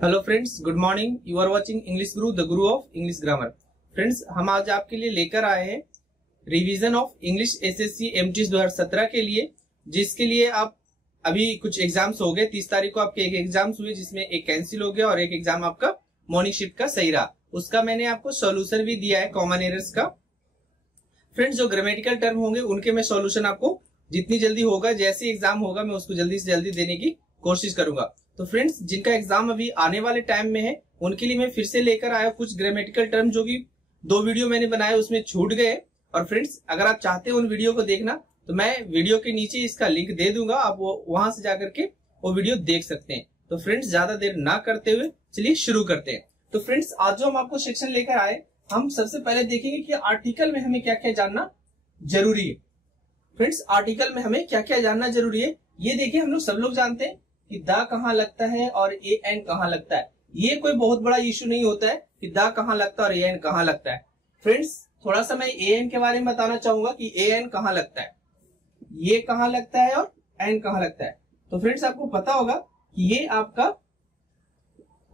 Hello friends, good morning. You are watching English Guru, the guru of English grammar. Friends, हम आज आपके लिए लेकर आए हैं revision of English SSC MTS 2017 के लिए, जिसके लिए आप अभी कुछ एग्जाम्स हो गए। 30 तारीख को आपके एक एग्जाम्स हुए, जिसमें एक कैंसिल हो गया और एक एग्जाम आपका मॉर्निंग शिफ्ट का सही रहा। उसका मैंने आपको सॉल्यूशन भी दिया है कॉमन एरर्स का। फ्रेंड्स, जो ग्रामेटिकल टर्म होंगे उनके मैं सॉल्यूशन आपको जितनी जल्दी होगा, जैसे एग्जाम होगा, मैं उसको जल्दी से जल्दी देने की कोशिश करूंगा। तो फ्रेंड्स, जिनका एग्जाम अभी आने वाले टाइम में है, उनके लिए मैं फिर से लेकर आया कुछ ग्रामेटिकल टर्म, जो कि 2 वीडियो मैंने बनाए उसमें छूट गए। और फ्रेंड्स, अगर आप चाहते हैं उन वीडियो को देखना, तो मैं वीडियो के नीचे इसका लिंक दे दूंगा, आप वहां से जाकर के वो वीडियो देख सकते हैं। तो फ्रेंड्स, ज्यादा देर ना करते हुए चलिए शुरू करते हैं। तो फ्रेंड्स, आज जो हम आपको सेक्शन लेकर आए, हम सबसे पहले देखेंगे कि आर्टिकल में हमें क्या क्या जानना जरूरी है। फ्रेंड्स, आर्टिकल में हमें क्या क्या जानना जरूरी है, ये देखिए। हम लोग सब लोग जानते हैं कि द कहाँ लगता है और ए एन कहाँ लगता है। ये कोई बहुत बड़ा इश्यू नहीं होता है कि द कहाँ लगता है और ए एन कहाँ लगता है। फ्रेंड्स, थोड़ा सा मैं ए एन के बारे में बताना चाहूंगा कि ए एन कहाँ लगता है, ये कहाँ लगता है और एन कहाँ लगता है। तो फ्रेंड्स, आपको पता होगा कि ये आपका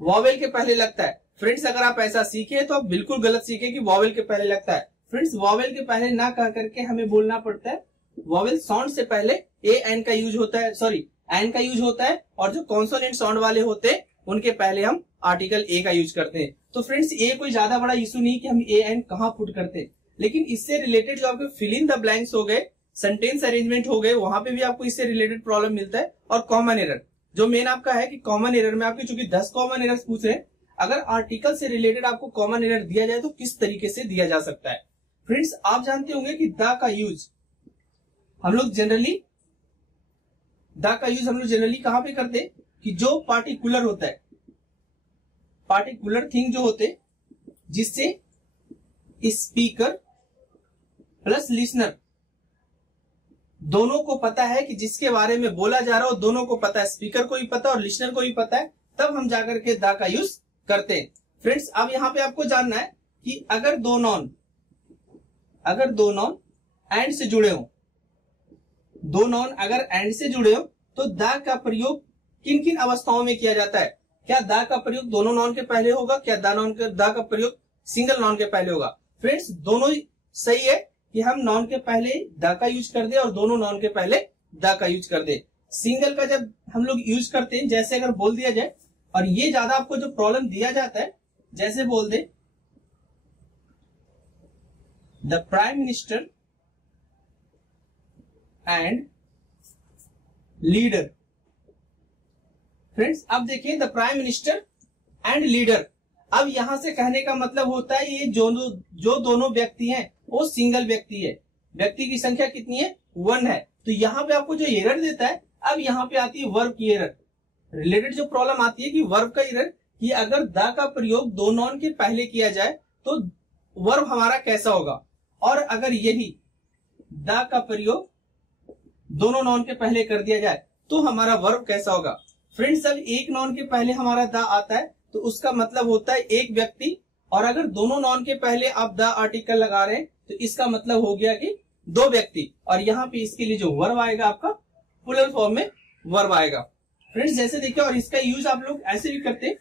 वॉवेल के पहले लगता है। फ्रेंड्स, अगर आप ऐसा सीखे तो आप बिल्कुल गलत सीखे कि वॉवेल के पहले लगता है। फ्रेंड्स, वॉवेल के पहले ना कह करके हमें बोलना पड़ता है वॉवेल साउंड से पहले ए एन का यूज होता है, सॉरी एन का यूज होता है। और जो कॉन्सोनेंट साउंड वाले होते हैं उनके पहले हम आर्टिकल ए का यूज करते हैं। तो फ्रेंड्स, ये कोई ज्यादा बड़ा इशू नहीं कि हम ए एन कहाँ पुट करते हैं, लेकिन इससे रिलेटेड जो आपके फिल इन द ब्लैंक्स हो गए, सेंटेंस अरेंजमेंट हो गए, वहां पे भी आपको इससे रिलेटेड प्रॉब्लम मिलता है। और कॉमन एरर जो मेन आपका है कि कॉमन एरर में आपके चूंकि 10 कॉमन एरर्स पूछ रहे हैं, अगर आर्टिकल से रिलेटेड आपको कॉमन एरर दिया जाए तो किस तरीके से दिया जा सकता है। फ्रेंड्स, आप जानते होंगे कि द का यूज हम लोग जनरली कहां पे करते हैं कि जो पार्टिकुलर होता है, पार्टिकुलर थिंग जो होते, जिससे स्पीकर प्लस लिसनर दोनों को पता है कि जिसके बारे में बोला जा रहा हो, दोनों को पता है, स्पीकर को भी पता है और लिसनर को भी पता है, तब हम जाकर के द का यूज करते हैं। फ्रेंड्स, अब यहां पे आपको जानना है कि अगर दो नॉन एंड से जुड़े हो, दो नॉन अगर एंड से जुड़े हो, तो द का प्रयोग किन किन अवस्थाओं में किया जाता है। क्या द का प्रयोग दोनों नॉन के पहले होगा, क्या द का प्रयोग सिंगल नॉन के पहले होगा। फ्रेंड्स, दोनों ही सही है कि हम नॉन के पहले द का यूज कर दे और दोनों नॉन के पहले द का यूज कर दे। सिंगल का जब हम लोग यूज करते हैं, जैसे अगर बोल दिया जाए, और ये ज्यादा आपको जो प्रॉब्लम दिया जाता है, जैसे बोल दे the prime minister and leader. Friends, अब देखिए, the prime minister and leader. अब यहां से कहने का मतलब होता है ये जो दोनों व्यक्ति हैं वो सिंगल व्यक्ति है, व्यक्ति की संख्या कितनी है, 1 है। तो यहाँ पे आपको जो एरर देता है, अब यहाँ पे आती है वर्ब की एरर। रिलेटेड जो प्रॉब्लम आती है कि वर्ब का एरर, कि अगर द का प्रयोग दो नॉन के पहले किया जाए तो वर्ब हमारा कैसा होगा, और अगर यही द का प्रयोग दोनों नॉन के पहले कर दिया जाए तो हमारा वर्ब कैसा होगा। फ्रेंड्स, अब एक नॉन के पहले हमारा द आता है तो उसका मतलब होता है एक व्यक्ति, और अगर दोनों नॉन के पहले आप द आर्टिकल लगा रहे हैं तो इसका मतलब हो गया कि 2 व्यक्ति। और यहाँ पे इसके लिए जो वर्ब आएगा आपका प्लूरल फॉर्म में वर्ब आएगा। फ्रेंड्स, जैसे देखिए, और इसका यूज आप लोग ऐसे भी करते हैं,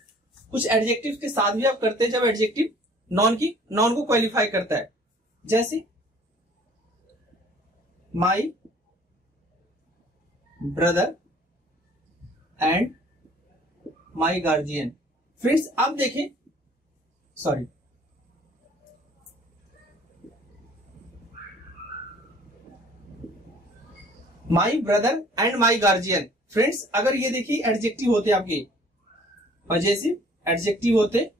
कुछ एडजेक्टिव के साथ भी आप करते हैं, जब एडजेक्टिव नॉन को क्वालिफाई करता है। जैसे my brother and my guardian. Friends, अब देखें, sorry, my brother and my guardian. Friends, अगर ये देखिए एडजेक्टिव होते आपके, पजेसिव एडजेक्टिव होते,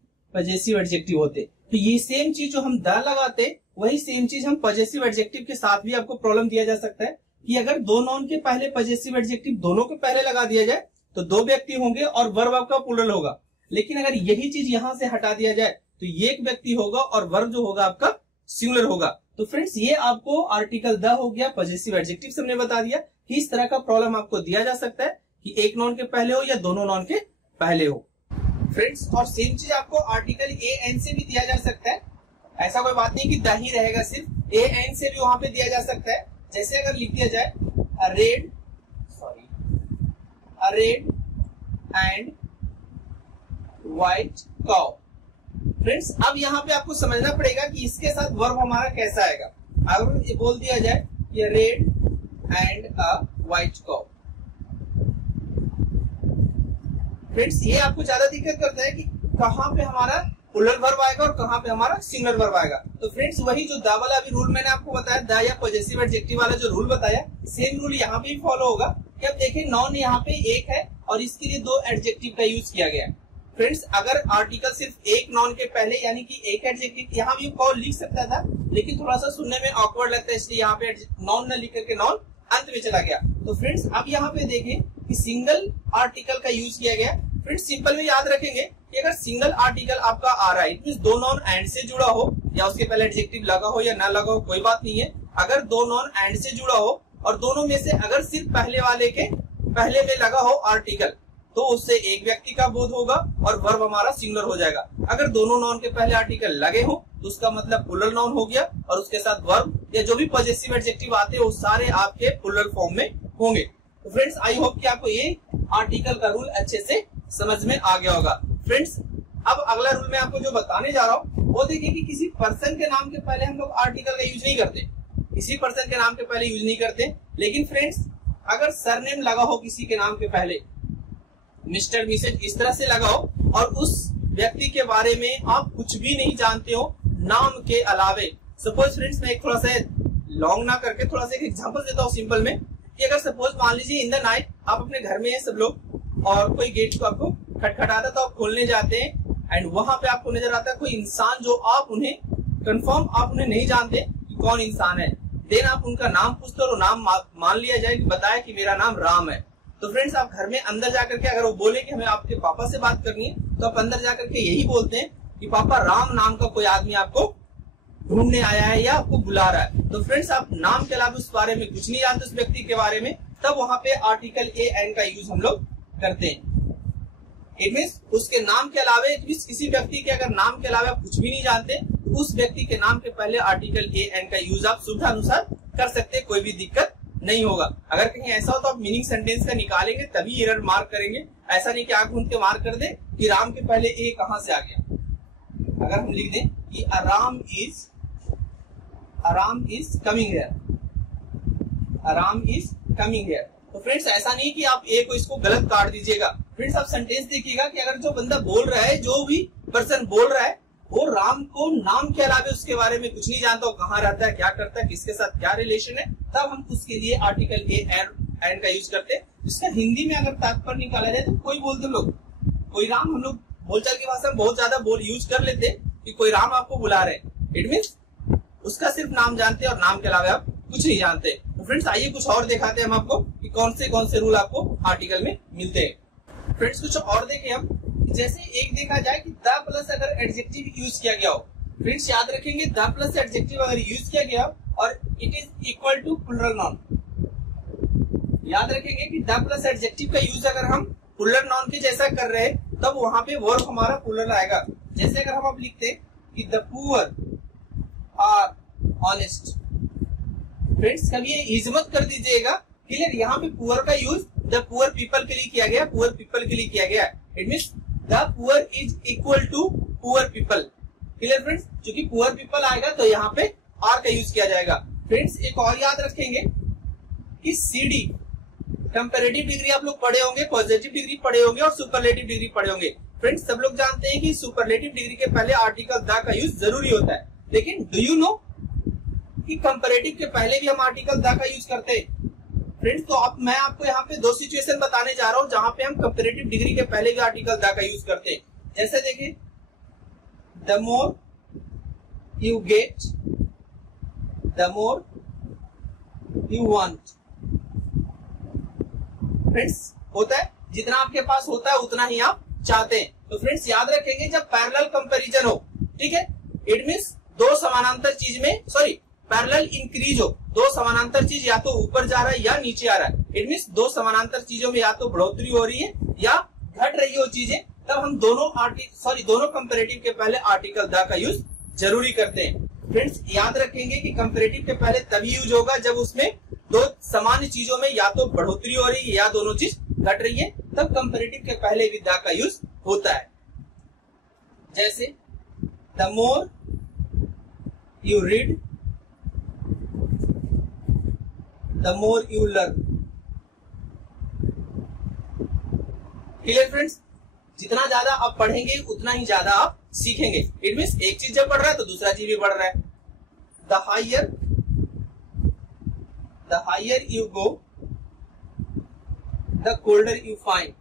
तो ये सेम चीज जो हम द लगाते, वही सेम चीज हम पजेसिव एडजेक्टिव के साथ भी आपको प्रॉब्लम दिया जा सकता है कि अगर दो नॉन के पहले पजेसिव एडजेक्टिव दोनों के पहले लगा दिया जाए तो 2 व्यक्ति होंगे और वर्ब आपका प्लूरल होगा। लेकिन अगर यही चीज यहां से हटा दिया जाए तो ये एक व्यक्ति होगा और वर्ब जो होगा आपका सिंगुलर होगा। तो फ्रेंड्स, ये आपको आर्टिकल द हो गया, पजेसिव एडजेक्टिव से हमने बता दिया कि इस तरह का प्रॉब्लम आपको दिया जा सकता है कि एक नॉन के पहले हो या दोनों नॉन के पहले हो। फ्रेंड्स, और सेम चीज आपको आर्टिकल ए एन से भी दिया जा सकता है। ऐसा कोई बात नहीं कि द ही रहेगा, सिर्फ ए एन से भी वहां पे दिया जा सकता है। जैसे अगर लिख दिया जाए a red and white cow. Friends अब यहाँ पे आपको समझना पड़ेगा कि इसके साथ वर्ब हमारा कैसा आएगा। अगर ये बोल दिया जाए कि red and a white cow, friends ये आपको ज्यादा दिक्कत करता है कि कहाँ पे हमारा प्लूरल वर्ब आएगा और कहाँ पे हमारा सिंगुलर वर्ब आएगा। तो फ्रेंड्स वही जो द वाला अभी रूल मैंने आपको बताया, द या पॉजेसिव एडजेक्टिव वाला जो रूल बताया, सेम रूल यहाँ पे भी फॉलो होगा। कि अब देखिए नॉन यहाँ पे एक है और इसके लिए दो एडजेक्टिव का यूज किया गया है। फ्रेंड्स अगर आर्टिकल सिर्फ एक नॉन के पहले यानी कि एक एडजेक्टिव, यहाँ भी कॉल लिख सकता था लेकिन थोड़ा सा सुनने में ऑकवर्ड लगता है, इसलिए यहाँ पे नॉन न लिख करके नॉन अंत में चला गया। तो फ्रेंड्स अब यहाँ पे देखें कि सिंगल आर्टिकल का यूज किया गया। फ्रेंड्स सिंपल में याद रखेंगे कि अगर सिंगल आर्टिकल आपका आ रहा है, इट मींस दो नॉन एंड से जुड़ा हो या उसके पहले एडजेक्टिव लगा हो या ना लगा हो, कोई बात नहीं है। अगर दो नॉन एंड से जुड़ा हो और दोनों में से अगर सिर्फ पहले वाले के पहले में लगा हो आर्टिकल, तो उससे एक व्यक्ति का बोध होगा और वर्ब हमारा सिंगुलर हो जाएगा। अगर दोनों नॉन के पहले आर्टिकल लगे हो तो उसका मतलब प्लूरल नॉन हो गया और उसके साथ वर्ब या जो भी पॉजेसिव एडजेक्टिव आते हैं वो सारे आपके प्लूरल फॉर्म में होंगे। तो फ्रेंड्स आई होप कि आपको ये आर्टिकल का रूल अच्छे से समझ में आ गया होगा। फ्रेंड्स अब अगला रूल मैं आपको जो बताने जा रहा हूँ वो देखिए कि किसी पर्सन के नाम के पहले हम लोग आर्टिकल का यूज नहीं करते, किसी पर्सन के नाम के पहले यूज नहीं करते। लेकिन फ्रेंड्स अगर सरनेम लगा हो किसी के नाम के पहले, मिस्टर मिसेज इस तरह से लगा हो और उस व्यक्ति के बारे में आप कुछ भी नहीं जानते हो नाम के अलावे, सपोज फ्रेंड्स मैं एक थोड़ा सा लॉन्ग ना करके थोड़ा सा एक एग्जांपल देता हूँ सिंपल में, कि अगर सपोज मान लीजिए इन द नाइट आप अपने घर में हैं सब लोग और कोई गेट को आपको खटखटाता तो आप खोलने जाते हैं एंड वहां पे आपको नजर आता है कोई इंसान जो आप उन्हें कंफर्म आप उन्हें नहीं जानते कि कौन इंसान है। देन आप उनका नाम पूछते हो और नाम मान लिया जाए कि बताया कि मेरा नाम राम है। तो फ्रेंड्स आप घर में अंदर जाकर के अगर वो बोले कि हमें आपके पापा से बात करनी है तो आप अंदर जाकर के यही बोलते हैं कि पापा राम नाम का कोई आदमी आपको ढूंढने आया है या आपको बुला रहा है। तो फ्रेंड्स आप नाम के अलावा उस बारे में कुछ नहीं जानते उस व्यक्ति के बारे में, तब वहां पे आर्टिकल ए एन का यूज हम लोग करते हैं। इट मींस उसके नाम के अलावा, इट मींस किसी व्यक्ति के अगर नाम के अलावा आप कुछ भी नहीं जानते तो उस व्यक्ति के नाम के पहले आर्टिकल ए एन का यूज आप सुविधा अनुसार कर सकते हैं, कोई भी दिक्कत नहीं होगा। अगर कहीं ऐसा हो तो आप मीनिंग सेंटेंस का निकालेंगे तभी एरर मार्क करेंगे, ऐसा नहीं कि आंख मूंद के मार्क कर दे कि राम के पहले ए कहां से आ गया। अगर हम लिख दें कि अराम इज कमिंग हियर, अराम इज कमिंग हियर, तो फ्रेंड्स ऐसा नहीं कि आप ए को इसको गलत काट दीजिएगा। फ्रेंड्स आप सेंटेंस देखिएगा कि अगर जो बंदा बोल रहा है, जो भी पर्सन बोल रहा है, वो राम को नाम के अलावा उसके बारे में कुछ नहीं जानता, वो कहाँ रहता है, क्या करता है, किसके साथ क्या रिलेशन है, तब हम उसके लिए आर्टिकल ए एन का यूज करते हैं। इसका हिंदी में अगर तात्पर्य निकाला जाए तो कोई बोलते लोग कोई राम, हम लोग बोलचाल की भाषा में बहुत ज्यादा यूज कर लेते कि कोई राम आपको बुला रहे, इट मीन्स उसका सिर्फ नाम जानते हैं और नाम के अलावा आप कुछ नहीं जानते। तो फ्रेंड्स आइए कुछ और दिखाते हैं हम आपको कि कौन से रूल आपको आर्टिकल में मिलते हैं। फ्रेंड्स कुछ और देखें हम, जैसे एक देखा जाए कि द प्लस अगर एडजेक्टिव यूज किया गया हो, फ्रेंड्स याद रखेंगे द प्लस एडजेक्टिव अगर यूज किया गया और it is equal to plural noun, याद रखेंगे कि द प्लस एडजेक्टिव का यूज अगर हम प्लूरल नॉन के जैसा कर रहे हैं तब वहां पे वर्ब हमारा प्लूरल आएगा। जैसे अगर हम आप लिखते हैं कि the poor are honest, friends कभी ये यूज मत कर दीजिएगा, क्लियर। यहाँ पे पुअर का यूज द पुअर पीपल के लिए किया गया, पुअर पीपल के लिए किया गया, it means the poor is equal to poor people, clear friends. क्योंकि पुअर पीपल आएगा तो यहाँ पे आर का यूज किया जाएगा। फ्रेंड्स एक और याद रखेंगे कि सीडी कंपैरेटिव डिग्री आप लोग पढ़े होंगे, पॉजिटिव डिग्री पढ़े होंगे और सुपरलेटिव डिग्री पढ़े होंगे। फ्रेंड्स सब लोग जानते हैं कि सुपरलेटिव डिग्री के पहले आर्टिकल द का यूज जरूरी होता है, लेकिन डू यू नो कि कंपैरेटिव के पहले भी हम आर्टिकल द का यूज करते हैं। फ्रेंड्स तो अब मैं आपको यहाँ पे दो सिचुएशन बताने जा रहा हूँ जहां पे हम कंपैरेटिव डिग्री के पहले भी आर्टिकल द का यूज करते हैं। जैसे देखिए the more you get the more you want, friends होता है जितना आपके पास होता है उतना ही आप चाहते हैं। तो फ्रेंड्स याद रखेंगे जब पैरेलल कंपैरिजन हो, ठीक है, इट मींस दो समानांतर चीज में, सॉरी पैरेलल इंक्रीज हो, दो समानांतर चीज या तो ऊपर जा रहा है या नीचे आ रहा है, इट मींस दो समानांतर चीजों में या तो बढ़ोतरी हो रही है या घट रही हो चीजें, तब हम दोनों कंपैरेटिव के पहले आर्टिकल द का यूज जरूरी करते हैं। फ्रेंड्स याद रखेंगे कि कंपैरेटिव के पहले तभी यूज होगा जब उसमें दो सामान्य चीजों में या तो बढ़ोतरी हो रही है या दोनों चीज घट रही है, तब कंपैरेटिव के पहले भी द का यूज होता है। जैसे the more you read the more you learn. Clear friends, जितना ज्यादा आप पढ़ेंगे उतना ही ज्यादा आप सीखेंगे। इट मीन्स एक चीज जब बढ़ रहा है तो दूसरा चीज भी बढ़ रहा है। The higher you go the colder you find.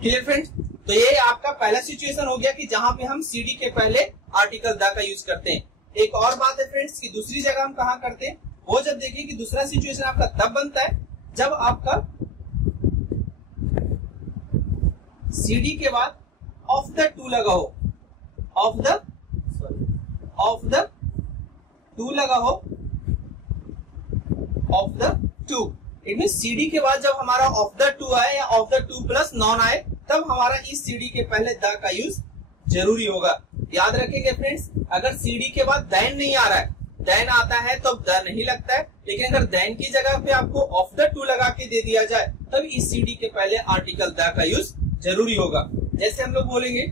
Clear friends, तो ये आपका पहला सिचुएशन हो गया कि जहां पे हम सीडी के पहले आर्टिकल द का यूज करते हैं। एक और बात है फ्रेंड्स कि दूसरी जगह हम कहा करते हैं, वो जब देखिए कि दूसरा सिचुएशन आपका तब बनता है जब आपका सीडी के बाद ऑफ द टू लगा हो, ऑफ द टू लगा हो, of the two. It mean CD के बाद जब हमारा ऑफ द टू आए या of the two plus non आए तब हमारा इस सीडी के पहले द का यूज जरूरी होगा। याद रखेंगे फ्रेंड्स, अगर सीडी के बाद दैन नहीं आ रहा है, दैन आता है तो द नहीं लगता है, लेकिन अगर दैन की जगह पे आपको ऑफ द टू लगा के दे दिया जाए तब इस सीडी के पहले आर्टिकल द का यूज जरूरी होगा। जैसे हम लोग बोलेंगे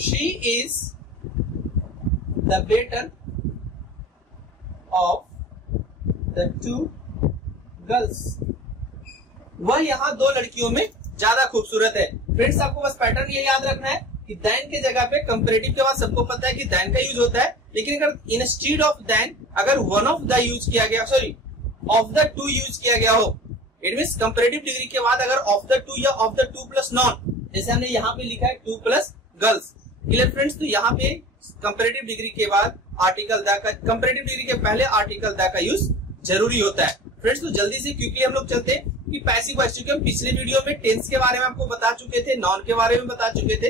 she is the better of the two girls. वह यहाँ दो लड़कियों में ज्यादा खूबसूरत है। फ्रेंड्स, आपको बस पैटर्न ये याद रखना है कि दैन के जगह पे कंपैरेटिव के बाद सबको पता है कि दैन का यूज होता है, लेकिन अगर इंस्टेड ऑफ दैन अगर वन ऑफ द यूज किया गया, sorry of the two use किया गया हो, इट मीन्स कंपैरेटिव डिग्री के बाद अगर ऑफ द टू या of the two plus non, जैसे हमने यहाँ पे लिखा है two plus girls. Clear friends, तो यहाँ पे कंपैरेटिव डिग्री के बाद आर्टिकल द का, कंपैरेटिव डिग्री के पहले आर्टिकल द का यूज जरूरी होता है। फ्रेंड्स, तो जल्दी से क्विकली हम लोग चलते हैं कि पैसिव वॉइस, चूंकि हम पिछले वीडियो में टेंस के बारे में आपको बता चुके थे, नॉन के बारे में बता चुके थे,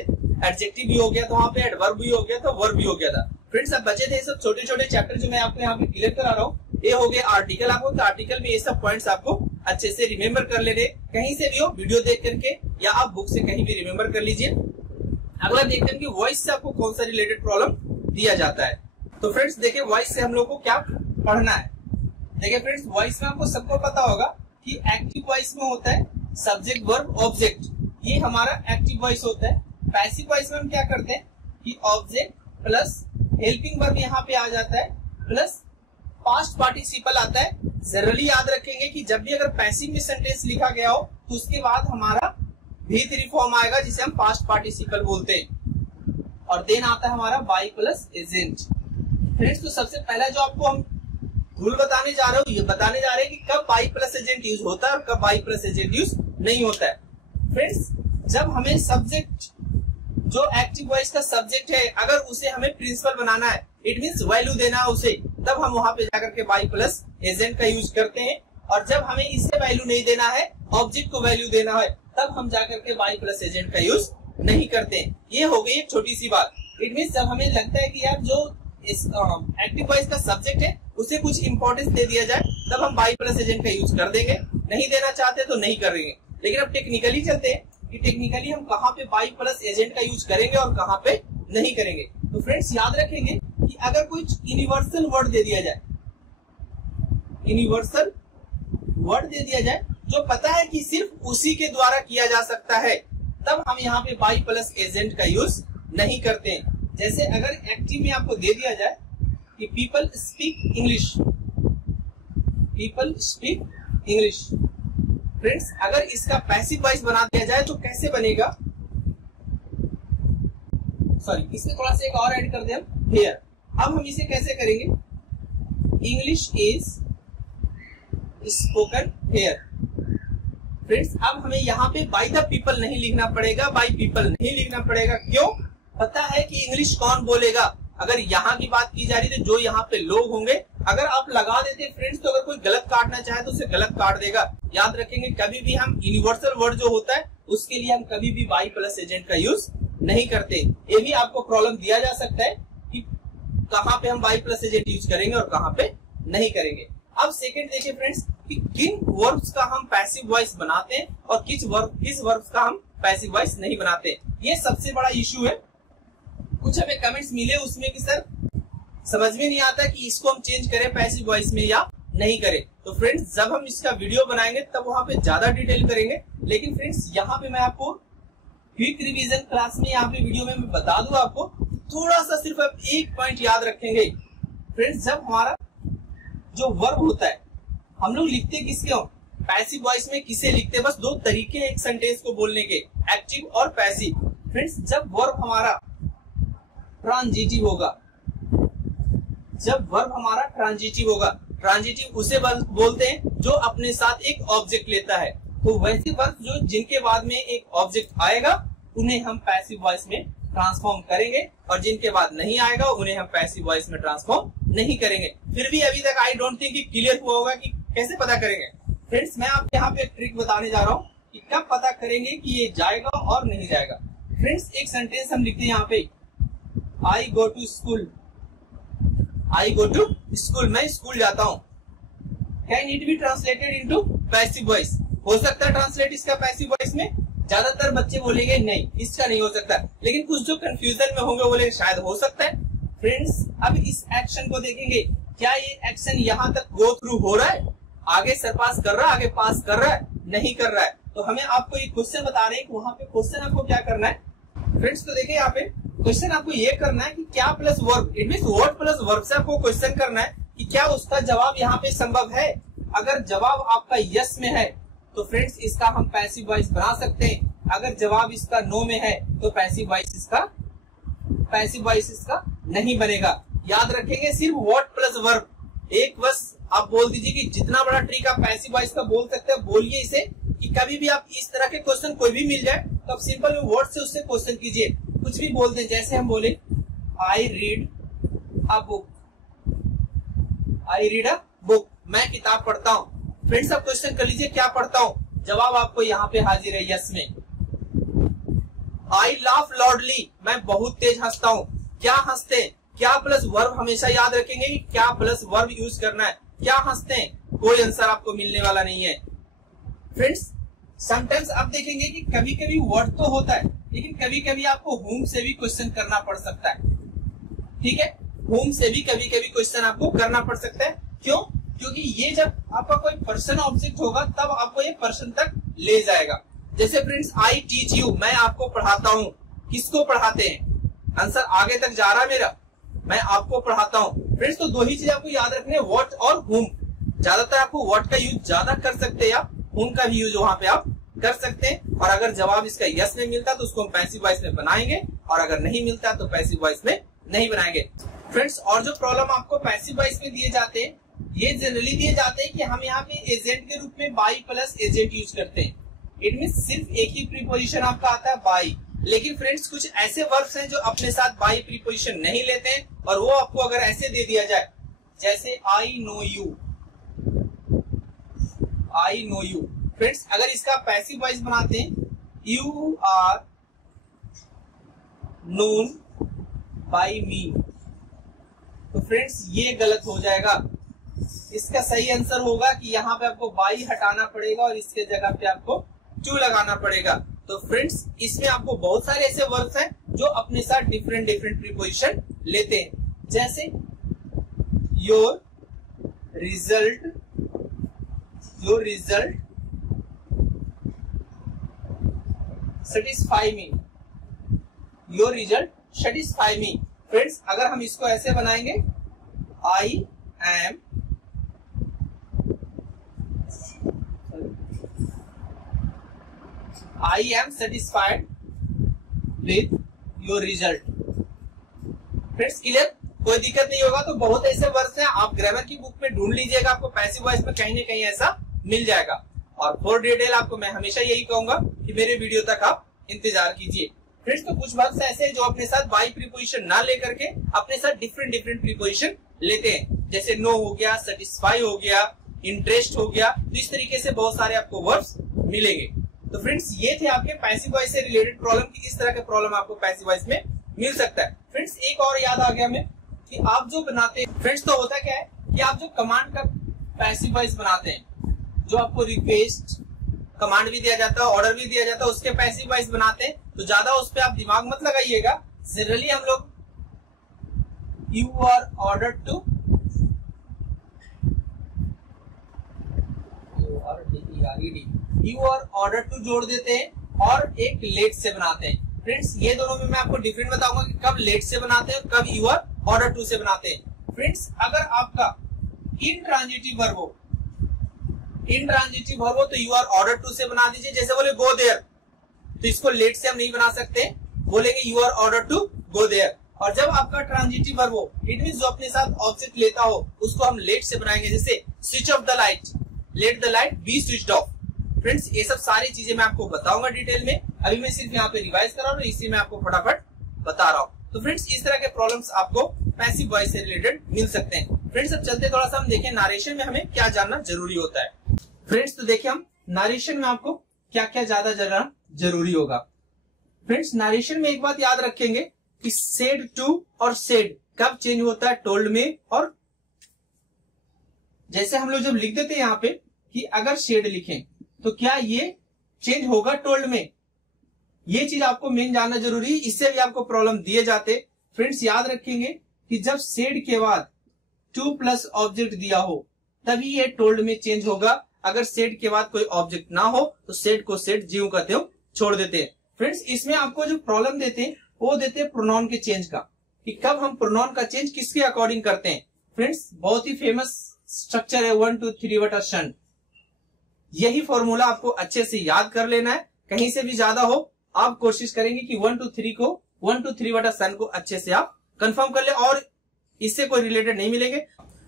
एडजेक्टिव भी हो गया था वहां पे, एडवर्ब भी हो गया था, वर्ब भी हो गया था। फ्रेंड्स, अब बचे थे सब छोटे छोटे चैप्टर जो मैं आपको यहाँ पे क्लियर करा रहा हूँ। ये हो गया आर्टिकल, आपको तो आर्टिकल में ये सब पॉइंट्स आपको अच्छे से रिमेम्बर कर लेने, कहीं से भी हो वीडियो देख करके या आप बुक से कहीं भी रिमेम्बर कर लीजिए। अगला देखते हैं कि वॉइस से आपको कौन सा रिलेटेड प्रॉब्लम दिया जाता है। तो फ्रेंड्स देखिए, वॉइस से हम लोग को क्या पढ़ना है। देखिए फ्रेंड्स, वॉइस में आपको सबको पता होगा कि एक्टिव वॉइस में होता है सब्जेक्ट वर्ब ऑब्जेक्ट, ये हमारा एक्टिव वॉइस होता है। पैसिव वॉइस में हम क्या करते हैं कि ऑब्जेक्ट प्लस हेल्पिंग वर्ब यहाँ पे आ जाता है प्लस पास्ट पार्टिसिपल आता है। जनरली याद रखेंगे कि जब भी अगर पैसिव में सेंटेंस लिखा गया हो तो उसके बाद हमारा V3 फॉर्म आएगा जिसे हम पास्ट पार्टिसिपल बोलते हैं, और देन आता है हमारा बाई प्लस एजेंट। फ्रेंड्स, तो सबसे पहला जो आपको हम रूल बताने जा रहे हो, ये बताने जा रहे हैं कि कब बाई प्लस एजेंट यूज होता है और कब बाई प्लस एजेंट यूज नहीं होता है। फ्रेंड्स, जब हमें सब्जेक्ट, जो एक्टिव वॉइस का सब्जेक्ट है, अगर उसे हमें प्रिंसिपल बनाना है, इट मीन्स वैल्यू देना है उसे, तब हम वहां पे जाकर के बाई प्लस एजेंट का यूज करते हैं। और जब हमें इसे वैल्यू नहीं देना है, ऑब्जेक्ट को वैल्यू देना है, तब हम जाकर के बाई प्लस एजेंट का यूज नहीं करते हैं। ये हो गई एक छोटी सी बात। इट मीन्स जब हमें लगता है कि यार जो इस एक्टिव वॉइस का सब्जेक्ट है उसे कुछ इंपॉर्टेंस दे दिया जाए, तब हम बाई प्लस एजेंट का यूज कर देंगे, नहीं देना चाहते तो नहीं करेंगे। लेकिन अब टेक्निकली चलते हैं कि टेक्निकली हम कहाँ पे बाई प्लस एजेंट का यूज करेंगे और कहाँ पे नहीं करेंगे। तो फ्रेंड्स, याद रखेंगे कि अगर कोई यूनिवर्सल वर्ड दे दिया जाए, यूनिवर्सल वर्ड दे दिया जाए जो पता है कि सिर्फ उसी के द्वारा किया जा सकता है, तब हम यहाँ पे बाई प्लस एजेंट का यूज नहीं करते हैं। जैसे अगर एक्टिव में आपको दे दिया जाए कि people speak English, people speak English. Friends, अगर इसका पैसिव वॉइस बना दिया जाए तो कैसे बनेगा, सॉरी इसमें थोड़ा सा एक और ऐड कर दे हम, हियर। अब हम इसे कैसे करेंगे, English is spoken here. Friends, अब हमें यहाँ पे बाय द पीपल नहीं लिखना पड़ेगा, बाय पीपल नहीं लिखना पड़ेगा। क्यों? पता है कि इंग्लिश कौन बोलेगा। अगर यहाँ की बात की जा रही तो जो यहाँ पे लोग होंगे, अगर आप लगा देते फ्रेंड्स तो अगर कोई गलत काटना चाहे तो उसे गलत काट देगा। याद रखेंगे, कभी भी हम यूनिवर्सल वर्ड जो होता है उसके लिए हम कभी भी बाई प्लस एजेंट का यूज नहीं करते। ये भी आपको प्रॉब्लम दिया जा सकता है कि कहाँ पे हम बाई प्लस एजेंट यूज करेंगे और कहाँ पे नहीं करेंगे। अब सेकंड देखिए फ्रेंड्स कि किन वर्ब्स का हम पैसिव वॉइस बनाते हैं और किस वर्ब्स का हम पैसिव वॉइस नहीं बनाते। ये सबसे बड़ा इश्यू है। कुछ हमें कमेंट्स मिले उसमें कि सर समझ में नहीं आता कि इसको हम चेंज करें पैसिव वॉइस में या नहीं करें। तो फ्रेंड्स, जब हम इसका वीडियो बनाएंगे तब वहां पे ज्यादा डिटेल करेंगे। लेकिन फ्रेंड्स, यहाँ पे मैं आपको क्विक रिवीजन क्लास में यहाँ पे वीडियो में मैं बता दूं आपको, थोड़ा सा सिर्फ आप एक पॉइंट याद रखेंगे फ्रेंड्स। जब हमारा जो वर्ब होता है हम लोग लिखते किसके हो, पैसिव वॉइस में किसे लिखते हैं, बस दो तरीके हैं एक सेंटेंस को बोलने के, एक्टिव और पैसिव। फ्रेंड्स जब वर्ब हमारा ट्रांजिटिव होगा, जब वर्ब हमारा ट्रांजिटिव होगा, ट्रांजिटिव उसे बोलते हैं जो अपने साथ एक ऑब्जेक्ट लेता है। तो वैसे वर्ब जो जिनके बाद में एक ऑब्जेक्ट आएगा उन्हें हम पैसिव वॉइस में ट्रांसफॉर्म करेंगे, और जिनके बाद नहीं आएगा उन्हें हम पैसिव वॉइस में ट्रांसफॉर्म नहीं करेंगे। फिर भी अभी तक आई डोंट थिंक क्लियर हुआ होगा कि कैसे पता करेंगे। फ्रेंड्स मैं आपको यहाँ पे एक ट्रिक बताने जा रहा हूँ कि कब पता करेंगे कि ये जाएगा और नहीं जाएगा। फ्रेंड्स एक सेंटेंस हम लिखते हैं यहाँ पे, I go to school, I go to school, मैं स्कूल जाता हूँ। Can it be translated into passive voice, हो सकता है ट्रांसलेट इसका पैसिव वॉइस में? ज्यादातर बच्चे बोलेंगे नहीं, इसका नहीं हो सकता, लेकिन कुछ जो कंफ्यूजन में होंगे बोलेंगे शायद हो सकता है। फ्रेंड्स अब इस एक्शन को देखेंगे, क्या ये एक्शन यहाँ तक गो थ्रू हो रहा है, आगे सरपास कर रहा है, आगे पास कर रहा है, नहीं कर रहा है। तो हमें आपको एक क्वेश्चन बता रहे हैं कि वहां पे क्वेश्चन आपको क्या करना है। फ्रेंड्स तो देखिए यहाँ पे क्वेश्चन आपको ये करना है कि क्या plus verb, it means what plus verb से आपको क्वेश्चन करना है कि क्या उसका जवाब यहाँ पे संभव है। अगर जवाब आपका यस में है तो फ्रेंड्स इसका हम पैसिव वॉइस बना सकते हैं, अगर जवाब इसका नो में है तो पैसिव वॉइस इसका नहीं बनेगा। याद रखेंगे सिर्फ व्हाट प्लस वर्ब, एक बस आप बोल दीजिए कि जितना बड़ा ट्रिक आप पैसिव वॉइस का बोल सकते हैं बोलिए इसे, कि कभी भी आप इस तरह के क्वेश्चन कोई भी मिल जाए तो आप सिंपल में वर्ड से उससे क्वेश्चन कीजिए, कुछ भी बोल दें। जैसे हम बोले I read a book, I read a book, मैं किताब पढ़ता हूँ। फ्रेंड्स आप क्वेश्चन कर लीजिए क्या पढ़ता हूँ, जवाब आपको यहाँ पे हाजिर है यस में। आई लाफ लाउडली, मैं बहुत तेज हंसता हूँ, क्या हंसते हैं, क्या प्लस वर्ब हमेशा याद रखेंगे कि क्या प्लस वर्ब यूज करना है, क्या हंसते हैं, कोई आंसर आपको मिलने वाला नहीं है। फ्रेंड्स समटाइम्स आप देखेंगे कि कभी कभी वर्ड तो होता है लेकिन कभी कभी आपको होम से भी क्वेश्चन करना पड़ सकता है, ठीक है, होम से भी कभी कभी क्वेश्चन आपको करना पड़ सकता है। क्यों? क्योंकि ये जब आपका कोई पर्सन ऑब्जेक्ट होगा तब आपको ये पर्सन तक ले जाएगा। जैसे फ्रेंड्स आई टीच यू, मैं आपको पढ़ाता हूँ, किसको पढ़ाते हैं, आंसर आगे तक जा रहा है मेरा, मैं आपको पढ़ाता हूँ। फ्रेंड्स तो दो ही चीज आपको याद रखने, व्हाट और हुम। ज्यादातर आपको व्हाट का यूज ज्यादा कर सकते हैं, आप हुम का भी यूज वहां पे आप कर सकते हैं। और अगर जवाब इसका यस में मिलता तो उसको हम पैसिव वॉइस में बनाएंगे, और अगर नहीं मिलता तो पैसिव वॉइस में नहीं बनाएंगे। फ्रेंड्स और जो प्रॉब्लम आपको पैसिव वॉइस में दिए जाते हैं ये जनरली दिए जाते हैं कि हम यहाँ पे एजेंट के रूप में बाई प्लस एजेंट यूज करते हैं। इट मीन सिर्फ एक ही प्रीपोजिशन आपका आता है बाई, लेकिन फ्रेंड्स कुछ ऐसे वर्ब्स हैं जो अपने साथ बाई प्रीपोजिशन नहीं लेते हैं, और वो आपको अगर ऐसे दे दिया जाए जैसे I know you, I know you. Friends अगर इसका पैसिव वॉइस बनाते हैं यू आर नोन बाई मी, तो फ्रेंड्स ये गलत हो जाएगा। इसका सही आंसर होगा कि यहाँ पे आपको बाई हटाना पड़ेगा और इसके जगह पे आपको टू लगाना पड़ेगा। तो फ्रेंड्स इसमें आपको बहुत सारे ऐसे वर्ब्स हैं जो अपने साथ डिफरेंट डिफरेंट प्रीपोजिशन लेते हैं, जैसे your result, your result satisfy me, your result satisfy me. Friends अगर हम इसको ऐसे बनाएंगे I am I am satisfied with your result। Friends clear, कोई दिक्कत नहीं होगा। तो बहुत ऐसे वर्ड्स हैं, आप ग्रामर की बुक में ढूंढ लीजिएगा, आपको पैसिव वॉइस में कहीं ना कहीं ऐसा मिल जाएगा। और फॉर डिटेल आपको मैं हमेशा यही कहूंगा कि मेरे वीडियो तक आप इंतजार कीजिए। फ्रेंड्स तो कुछ वर्ड्स ऐसे हैं जो अपने साथ बाई प्रीपोजिशन ना लेकर के अपने साथ डिफरेंट डिफरेंट प्रीपोजिशन लेते हैं, जैसे नो हो गया, सेटिस्फाई हो गया, इंटरेस्ट हो गया। तो इस तरीके से बहुत सारे आपको वर्ड्स मिलेंगे। तो फ्रेंड्स ये थे आपके पैसिव वॉइस से रिलेटेड प्रॉब्लम की इस तरह के प्रॉब्लम आपको पैसिव वॉइस में मिल सकता है। फ्रेंड्स एक और याद आ गया हमें कि आप जो बनाते हैं, फ्रेंड्स तो होता क्या है कि आप जो कमांड का पैसिव वॉइस बनाते हैं, जो आपको रिक्वेस्ट कमांड भी दिया जाता है, ऑर्डर भी दिया जाता है, उसके पैसिव वॉइस बनाते हैं, तो ज्यादा उस पर आप दिमाग मत लगाइएगा। जनरली हम लोग you are ordered to, you are order to जोड़ देते हैं, और एक लेट से बनाते हैं। फ्रेंड्स ये दोनों में मैं आपको डिफरेंट बताऊंगा कि कब लेट से बनाते हैं, कब यू आर ऑर्डर टू से बनाते हैं। फ्रेंड्स अगर आपका इंट्रांजिटिव वर्ब हो, इंट्रांजिटिव वर्ब हो तो यू आर ऑर्डर टू से बना दीजिए। जैसे बोले गो देयर, तो इसको लेट से हम नहीं बना सकते, बोलेंगे you are order to go there. और जब आपका ट्रांजिटिव वर्ब हो, इट मींस जो अपने साथ ऑब्जेक्ट लेता हो, उसको हम लेट से बनाएंगे। जैसे switch off the light, let the light B switched off. Friends ये सब सारी चीजें मैं आपको बताऊंगा डिटेल में, अभी मैं सिर्फ यहाँ पे रिवाइज कर रहा हूँ, इसी में आपको फटाफट बता रहा हूँ। तो फ्रेंड्स इस तरह के प्रॉब्लम्स आपको पैसिव वॉइस से रिलेटेड मिल सकते हैं। फ्रेंड्स अब चलते थोड़ा सा हम देखें नारेशन में हमें क्या जानना जरूरी होता है। फ्रेंड्स तो देखिए हम नारेशन में आपको क्या क्या ज्यादा जानना जरूरी होगा। फ्रेंड्स नारेशन में एक बात याद रखेंगे कि सेड टू और सेड कब चेंज होता है, टोल्ड में। और जैसे हम लोग जब लिख देते हैं यहाँ पे कि अगर शेड लिखें तो क्या ये चेंज होगा टोल्ड में, ये चीज आपको मेन जानना जरूरी है, इससे भी आपको प्रॉब्लम दिए जाते। फ्रेंड्स याद रखेंगे कि जब सेड के बाद टू प्लस ऑब्जेक्ट दिया हो तभी ये टोल्ड में चेंज होगा। अगर सेड के बाद कोई ऑब्जेक्ट ना हो तो सेड को सेड ज्यों कहते हो छोड़ देते हैं। फ्रेंड्स इसमें आपको जो प्रॉब्लम देते हैं वो देते हैं प्रोनाउन के चेंज का, कि कब हम प्रोनाउन का चेंज किसके अकॉर्डिंग करते हैं। फ्रेंड्स बहुत ही फेमस स्ट्रक्चर है 1 2 3 बटा शन। यही फॉर्मूला आपको अच्छे से याद कर लेना है, कहीं से भी ज्यादा हो आप कोशिश करेंगे कि 1 2 3 को 1 2 3 बटा सन को अच्छे से आप कंफर्म कर ले और इससे कोई रिलेटेड नहीं मिलेंगे।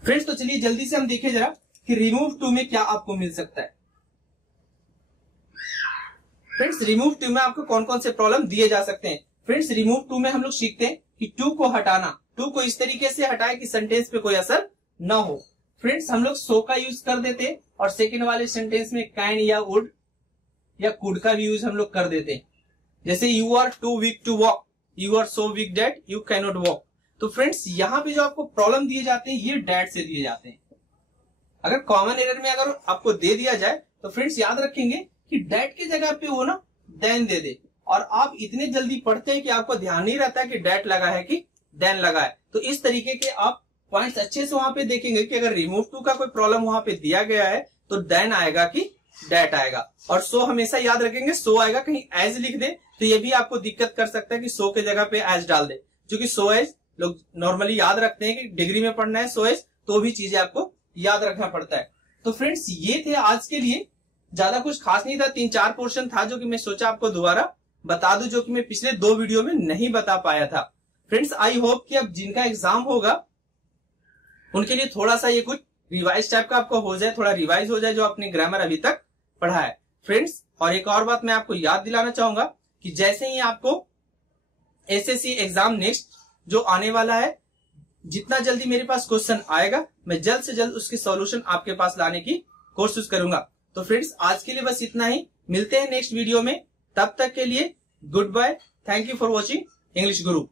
फ्रेंड्स तो चलिए जल्दी से हम देखें जरा कि रिमूव टू में क्या आपको मिल सकता है। फ्रेंड्स रिमूव टू में आपको कौन कौन से प्रॉब्लम दिए जा सकते हैं। फ्रेंड्स रिमूव टू में हम लोग सीखते हैं कि टू को हटाना, टू को इस तरीके से हटाए कि सेंटेंस पे कोई असर न हो। फ्रेंड्स हम लोग सो का यूज कर देते हैं और सेकंड वाले सेंटेंस में कैन या वुड या कुड का भी यूज हम लोग कर देते हैं। जैसे you are too weak to walk, you are so weak that you can not walk. तो फ्रेंड्स यहाँ पे जो आपको प्रॉब्लम दिए जाते हैं ये डैट से दिए जाते हैं। अगर कॉमन एरर में अगर आपको दे दिया जाए तो फ्रेंड्स याद रखेंगे कि डैट की जगह पे वो ना देन दे दे, और आप इतने जल्दी पढ़ते हैं कि आपको ध्यान नहीं रहता है कि डैट लगा है कि देन लगा है। तो इस तरीके के आप पॉइंट्स अच्छे से वहां पे देखेंगे कि अगर रिमूव टू का कोई प्रॉब्लम वहां पे दिया गया है तो देन आएगा कि डैट आएगा। और सो हमेशा याद रखेंगे सो आएगा, कहीं एज लिख दे तो ये भी आपको दिक्कत कर सकता है कि सो के जगह पे एज डाल दे, क्योंकि सो एज लोग नॉर्मली याद रखते हैं कि डिग्री में पढ़ना है सो एज, तो भी चीजें आपको याद रखना पड़ता है। तो फ्रेंड्स ये थे आज के लिए, ज्यादा कुछ खास नहीं था, 3-4 पोर्शन था जो कि मैं सोचा आपको दोबारा बता दूं, जो कि मैं पिछले 2 वीडियो में नहीं बता पाया था। फ्रेंड्स आई होप कि अब जिनका एग्जाम होगा उनके लिए थोड़ा सा ये कुछ रिवाइज टाइप का आपको हो जाए, थोड़ा रिवाइज हो जाए जो आपने ग्रामर अभी तक पढ़ा है। फ्रेंड्स और एक और बात मैं आपको याद दिलाना चाहूंगा कि जैसे ही आपको एसएससी एग्जाम नेक्स्ट जो आने वाला है, जितना जल्दी मेरे पास क्वेश्चन आएगा मैं जल्द से जल्द उसके सॉल्यूशन आपके पास लाने की कोशिश करूंगा। तो फ्रेंड्स आज के लिए बस इतना ही, मिलते हैं नेक्स्ट वीडियो में, तब तक के लिए goodbye, thank you for watching English Guru.